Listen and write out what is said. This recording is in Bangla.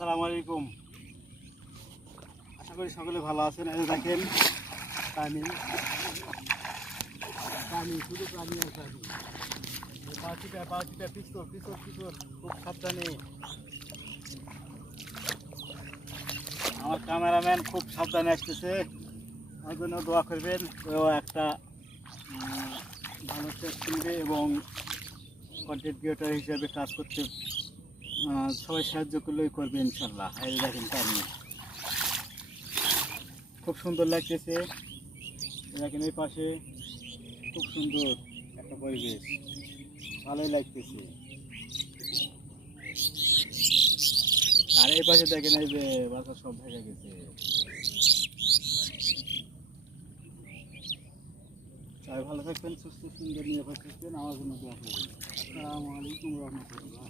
আসসালামু আলাইকুম। আশা করি সকলে ভালো আছেন। এই দেখেন পানি পানি শুধু পানি আর পানি। পাখিটা পিছর পিছর পিছর খুব সাবধানে। আমার ক্যামেরাম্যান খুব সাবধানে আসতেছে, আমার জন্য দোয়া করবেন। ও একটা ভালো টেস্ট নিবে এবং কন্টেন্ট ক্রিয়েটর হিসেবে কাজ করতে সবাই সাহায্য করলেই করবে ইনশাল্লাহ। এই দেখেন পানি খুব সুন্দর লাগতেছে। দেখেন এই পাশে খুব সুন্দর একটা পরিবেশ, ভালোই লাগতেছে। আর এই পাশে দেখেন এই যে বাচ্চা সব ভেঙে গেছে। সবাই ভালো থাকবেন, সুস্থ সুন্দর নিরাপদ থাকবেন। আমার জন্য দোয়া করবেন। আসসালামু আলাইকুম রহমতুল্লাহ।